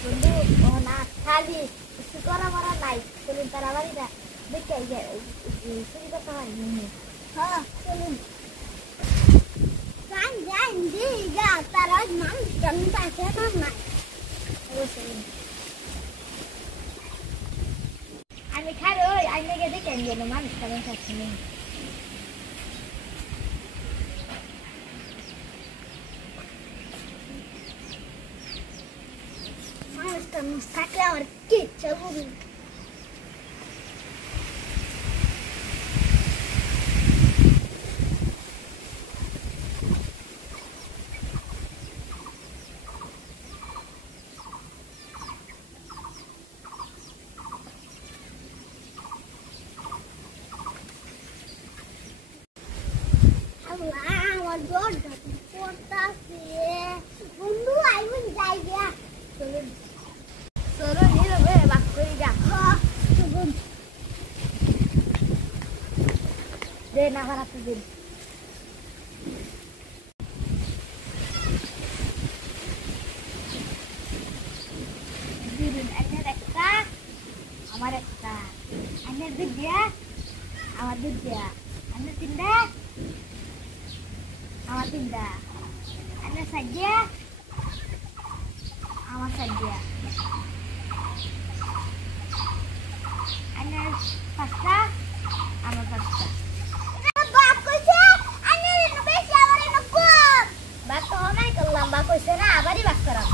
বন্ধু ও না খালি কিছু করা মারা নাই চলুন তারা বাড়িটা দেখে চুরি করতে পারি হ্যাঁ চলুন তারা মানুষ কেমন পাশে না আমি খারে ওই আইনে গিয়ে দেখে গেল মানুষ কেমন পাচ্ছে নেই মানুষ থাকলে আমার কিচ্ছু বুঝি বন্ধু আইবন যাই গিয়া চলুন চলো নিরবে বাক করি যা চলুন দে না বাড়াতে দিন দিন এনের একটা আমার একটা এনের দুধ দিয়া আমার দুধ দিয়া এনের তিনটা আমার তিনটা এনের সাজিয়া আমার সাজিয়া এনের পাঁচটা আমার পাঁচটা বাপ কইছে এনের বেশি আমার এনে কম বাপ তো নাই করলাম বাপ কইছে না আবারই বাপ করা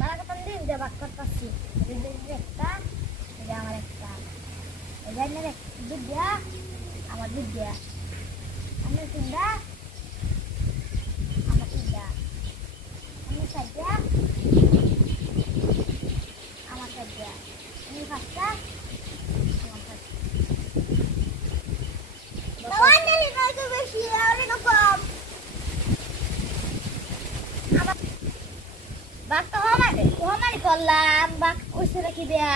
বাবা কত দিন যে বাপ করতেছি একটা এটা আমার একটা এখানে দুধ দিয়া আমার দুধ দিয়া আমি তিনটা আমার তিনটা আমি সাজা আমার সাজা আমি পাঁচটা আমার পাঁচটা বাঘ তো হমারে করলাম বাঘ কইছে নাকি দেয়া